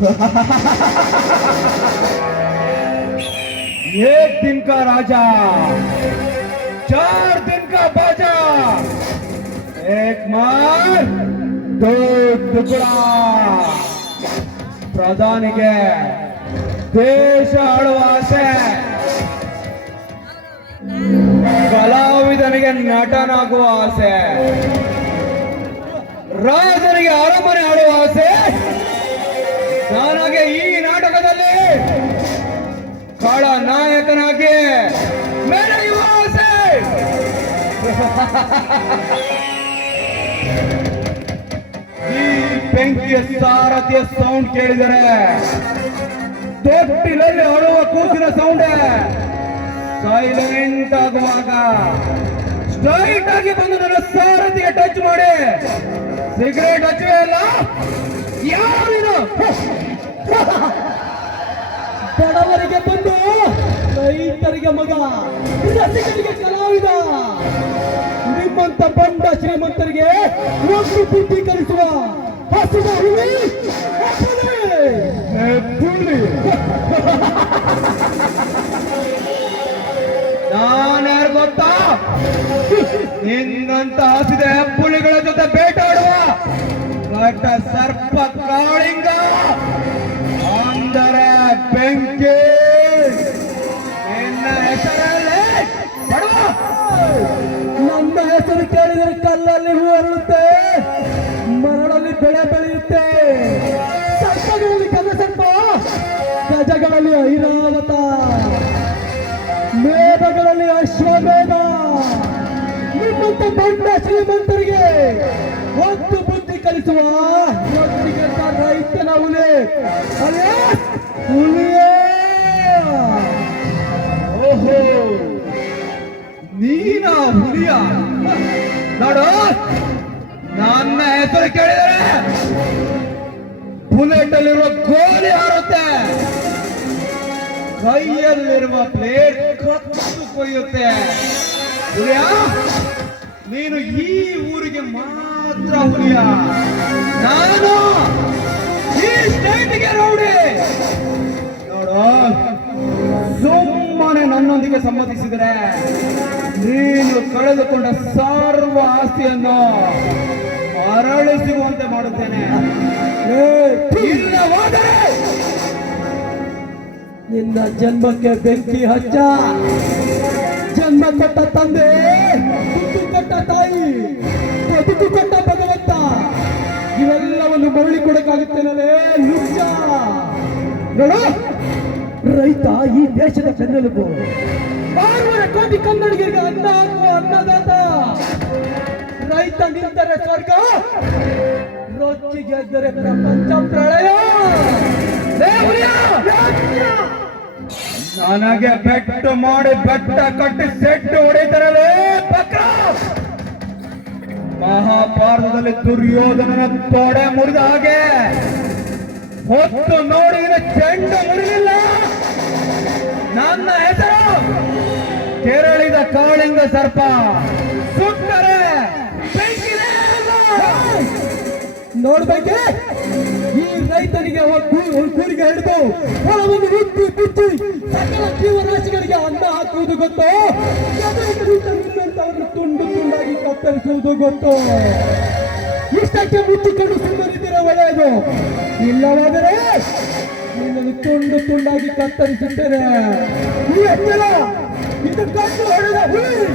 एक दिन का राजा, 4 दिन का बाजा, एक मार 2 ಟುಕುಡ. ಪ್ರಧಾನಿಗೆ ದೇಶ ಆಳುವ ಆಸೆ, ಕಲಾವಿದನಿಗೆ ನಟನಾಗುವ ಆಸೆ, ರಾಜನಿಗೆ ಅರಮನೆ ಆಳುವ ಆಸೆ. ನನಗೆ ಈ ನಾಟಕದಲ್ಲಿ ಖಳ ನಾಯಕನಾಗಿ ಮೆರೆಯುವ ಆಸೆ. ಈ ಬೆಂಕಿಯ ಸಾರಥಿಯ ಸೌಂಡ್ ಕೇಳಿದರೆ ತೊಟ್ಟಿಲಲ್ಲಿ ಅಳುವ ಕೂಸಿನ ಸೌಂಡ್ ಸೈಲೆಂಟ್ ಆಗುವಾಗ ಸ್ಟ್ರೈಟ್ ಆಗಿ ಬಂದು ನನ್ನ ಸಾರಥಿಗೆ ಟಚ್ ಮಾಡಿ ಸಿಗರೇಟ್ ಹಚ್ಚುವೆ ಅಲ್ಲ. ಯಾರಿನ ಬಡವರಿಗೆ ಬಂದು ರೈತರಿಗೆ ಮಗ, ರಸಿಕರಿಗೆ ಕಲಾವಿದ, ನಿಮ್ಮಂತ ಬಂಡ ಶ್ರೀಮಂತರಿಗೆ ಒಂದು ಬುದ್ಧಿ ಕಲಿಸುವ ಹಸುವ ಹುಲಿ ಪುಲಿ. ನಾನ್ಯಾರು ಗೊತ್ತಾ? ನಿನ್ನಂತ ಹಸಿದ ಪುಲಿಗಳ ಜೊತೆ ಬೇಟಾಡುವ ದೊಡ್ಡ ಸರ್ಪ ಕಾಳಿಂಗ ಅಂದರೆ ಬೆಂಕಿ. ನಿನ್ನ ಹೆಸರಲ್ಲಿ ಬಡವ. ನನ್ನ ಹೆಸರು ಕೇಳಿದರೆ ಕಲ್ಲಲ್ಲಿ ಹೂ ಅರಳುತ್ತೆ, ಮರಳಲ್ಲಿ ಬೆಳೆ ಬೆಳೆಯುತ್ತೆ. ಸರ್ಪಗಳಲ್ಲಿ ಕನಸರ್ಪ, ಗಜಗಳಲ್ಲಿ ಐರಾವತ, ಮೇಧಗಳಲ್ಲಿ ಅಶ್ವಮೇಧ. ನಿಮ್ಮಂತ ಬಂಡ ಶ್ರೀಮಂತರಿಗೆ ಒಂದು ಬುದ್ಧಿ ಕಲಿಸುವ ರೊಟ್ಟಿಗಂತ ರೈತನ ಹುಲಿ ಹುಲಿಯೇ. ಓಹೋ, ನೀನ ಹುಲಿಯ? ನೋಡು, ನನ್ನ ಹೆಸರು ಕೇಳಿದರೆ ಬುಲೆಟ್ ಅಲ್ಲಿರುವ ಗೋಲಿ ಹಾರುತ್ತೆ, ಕೈಯಲ್ಲಿರುವ ಪ್ಲೇಟ್ ಕತ್ತು ಕೊಯ್ಯುತ್ತೆ. ಹುಲಿಯ, ನೀನು ಈ ಊರಿಗೆ ಮಾತ್ರ ಹುಲಿಯ. ನಾನು ಈ ಸ್ಟೇಟ್ಗೆ ರೌಡಿ. ನೋಡು, ಸುಮ್ಮನೆ ನನ್ನೊಂದಿಗೆ ಸಮ್ಮತಿಸಿದರೆ ನೀನು ಕಳೆದುಕೊಂಡ ಸರ್ವ ಆಸ್ತಿಯನ್ನು ಮರಳಿ ಸಿಗುವಂತೆ ಮಾಡುತ್ತೇನೆ. ಇಲ್ಲವಾದರೆ ನಿನ್ನ ಜನ್ಮಕ್ಕೆ ಬೆಂಕಿ ಹಚ್ಚ. ಜನ್ಮ ಕೊಟ್ಟ ತಂದೆ, ಬುದ್ಧಿ ಕೊಟ್ಟ ತಾಯಿ, ಬದುಕು ಕೊಟ್ಟ ಭಗವಂತ, ಇವೆಲ್ಲವನ್ನು ಮರಳಿ ಕೊಡಕ್ಕಾಗುತ್ತೇನಲ್ಲೇ ನಿಜ. ನೋಡ, ರೈತ ಈ ದೇಶದ ಬೆನ್ನೆಲುಬು. 6 ಕೋಟಿ ಕನ್ನಡಿಗರಿಗೆ ಅನ್ನ ಹಾಕುವ ಅನ್ನದಾತ. ರೈತ ನಿಂತರೆ ಸ್ವರ್ಗ, ರೊಚ್ಚಿಗೆದ್ದರೆ ಪ್ರಪಂಚ ಪ್ರಳಯ. ನನಗೆ ಬೆಟ್ಟು ಮಾಡಿ ಬೆಟ್ಟ ಕಟ್ಟಿ ಸೆಟ್ಟು ಹೊಡೆಯುತ್ತಾರಲ್ಲೇ ಬಕ್ರ. ಮಹಾಭಾರತದಲ್ಲಿ ದುರ್ಯೋಧನನ ತೊಡೆ ಮುರಿದ ಹಾಗೆ ಹೊತ್ತು ನೋಡಿದ ಚೆಂಡು ಮುರಿಲಿಲ್ಲ. ನನ್ನ ಹೆಸರು ಕೆರಳಿದ ಕಾಳಿಂಗ ಸರ್ಪ. ಸುತ್ತರೆ ಬೆಂಕಿನೇ ಅಲ್ಲ. ನೋಡ್ಬೇಕೆ, ಈ ರೈತನಿಗೆ ಕೂಲಿಗೆ ಹಿಡಿದು ಹೊಲವನ್ನು ಉತ್ತಿ ಬಿಚ್ಚಿ ಸಕಲ ಜೀವರಾಶಿಗಳಿಗೆ ಅನ್ನ ಹಾಕುವುದು ಗೊತ್ತು. ನಿನ್ನಂತವನ್ನು ತುಂಡು ತುಂಡಾಗಿ ಕತ್ತರಿಸುವುದು ಗೊತ್ತು. ಇಷ್ಟಕ್ಕೆ ಮುಚ್ಚಿಕೊಂಡು ಸುಮ್ಮನಿದ್ದರೆ ಒಳ್ಳೆಯದು. ಇಲ್ಲವಾದರೆ ನಿನ್ನನ್ನು ತುಂಡು ತುಂಡಾಗಿ ಕತ್ತರಿಸುತ್ತೇನೆ. ಈ ಎಚ್ಚರ, ಇದು ಕಟ್ಟು ಹೊಡೆದ ಹುಲಿ.